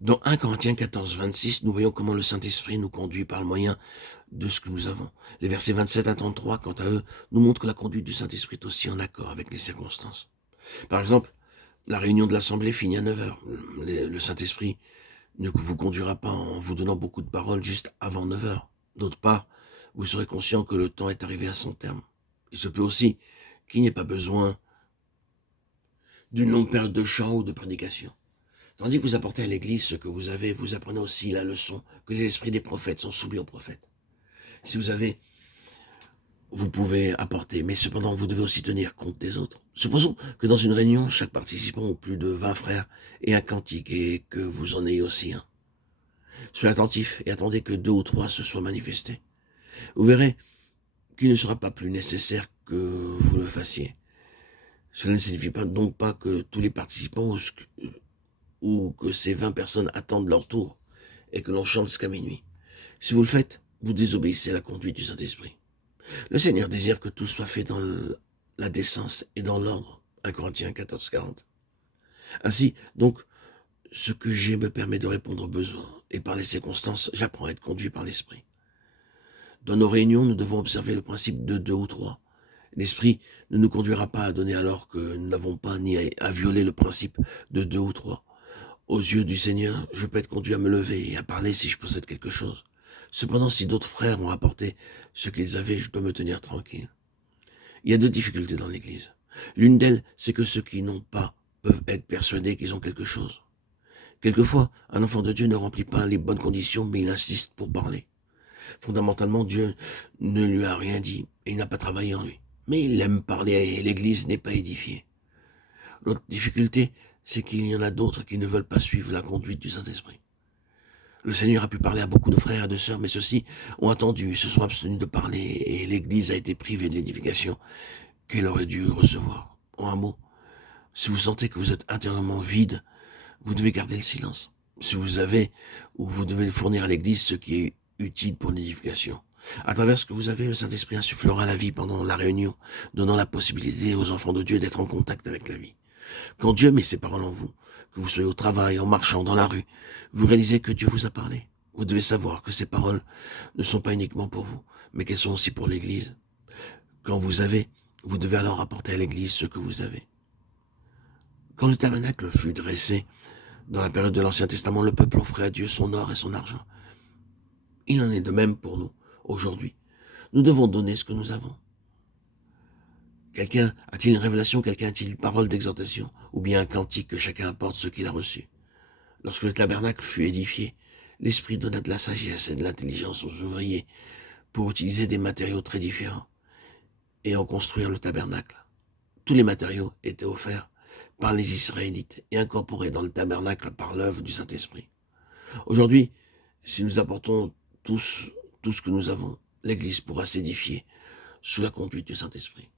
Dans 1 Corinthiens 14, 26, nous voyons comment le Saint-Esprit nous conduit par le moyen de ce que nous avons. Les versets 27 à 33, quant à eux, nous montrent que la conduite du Saint-Esprit est aussi en accord avec les circonstances. Par exemple, la réunion de l'Assemblée finit à 9 heures. Le Saint-Esprit ne vous conduira pas en vous donnant beaucoup de paroles juste avant 9 heures. D'autre part, vous serez conscient que le temps est arrivé à son terme. Il se peut aussi qu'il n'y ait pas besoin d'une longue période de chant ou de prédication. Tandis que vous apportez à l'Église ce que vous avez, vous apprenez aussi la leçon que les esprits des prophètes sont soumis aux prophètes. Si vous avez, vous pouvez apporter, mais cependant vous devez aussi tenir compte des autres. Supposons que dans une réunion, chaque participant ou plus de 20 frères ait un cantique et que vous en ayez aussi un. Soyez attentifs et attendez que 2 ou 3 se soient manifestés. Vous verrez qu'il ne sera pas plus nécessaire que vous le fassiez. Cela ne signifie pas donc pas que tous les participants ou que ces 20 personnes attendent leur tour et que l'on chante jusqu'à minuit. Si vous le faites, vous désobéissez à la conduite du Saint-Esprit. Le Seigneur désire que tout soit fait dans la décence et dans l'ordre. 1 Corinthiens 14, 40. Ainsi, donc, ce que j'ai me permet de répondre aux besoins, et par les circonstances, j'apprends à être conduit par l'Esprit. Dans nos réunions, nous devons observer le principe de 2 ou 3. L'Esprit ne nous conduira pas à donner alors que nous n'avons pas ni à violer le principe de 2 ou 3. Aux yeux du Seigneur, je peux être conduit à me lever et à parler si je possède quelque chose. Cependant, si d'autres frères ont apporté ce qu'ils avaient, je dois me tenir tranquille. Il y a 2 difficultés dans l'Église. L'une d'elles, c'est que ceux qui n'ont pas peuvent être persuadés qu'ils ont quelque chose. Quelquefois, un enfant de Dieu ne remplit pas les bonnes conditions, mais il insiste pour parler. Fondamentalement, Dieu ne lui a rien dit et il n'a pas travaillé en lui. Mais il aime parler et l'Église n'est pas édifiée. L'autre difficulté, c'est qu'il y en a d'autres qui ne veulent pas suivre la conduite du Saint-Esprit. Le Seigneur a pu parler à beaucoup de frères et de sœurs, mais ceux-ci ont attendu et se sont abstenus de parler, et l'Église a été privée de l'édification qu'elle aurait dû recevoir. En un mot, si vous sentez que vous êtes intérieurement vide, vous devez garder le silence. Si vous avez, ou vous devez fournir à l'Église ce qui est utile pour l'édification. À travers ce que vous avez, le Saint-Esprit insufflera la vie pendant la réunion, donnant la possibilité aux enfants de Dieu d'être en contact avec la vie. Quand Dieu met ses paroles en vous, que vous soyez au travail, en marchant, dans la rue, vous réalisez que Dieu vous a parlé. Vous devez savoir que ces paroles ne sont pas uniquement pour vous, mais qu'elles sont aussi pour l'Église. Quand vous avez, vous devez alors apporter à l'Église ce que vous avez. Quand le tabernacle fut dressé, dans la période de l'Ancien Testament, le peuple offrait à Dieu son or et son argent. Il en est de même pour nous, aujourd'hui. Nous devons donner ce que nous avons. Quelqu'un a-t-il une révélation, quelqu'un a-t-il une parole d'exhortation, ou bien un cantique que chacun apporte ce qu'il a reçu? Lorsque le tabernacle fut édifié, l'Esprit donna de la sagesse et de l'intelligence aux ouvriers pour utiliser des matériaux très différents et en construire le tabernacle. Tous les matériaux étaient offerts par les Israélites et incorporés dans le tabernacle par l'œuvre du Saint-Esprit. Aujourd'hui, si nous apportons tout ce que nous avons, l'Église pourra s'édifier sous la conduite du Saint-Esprit.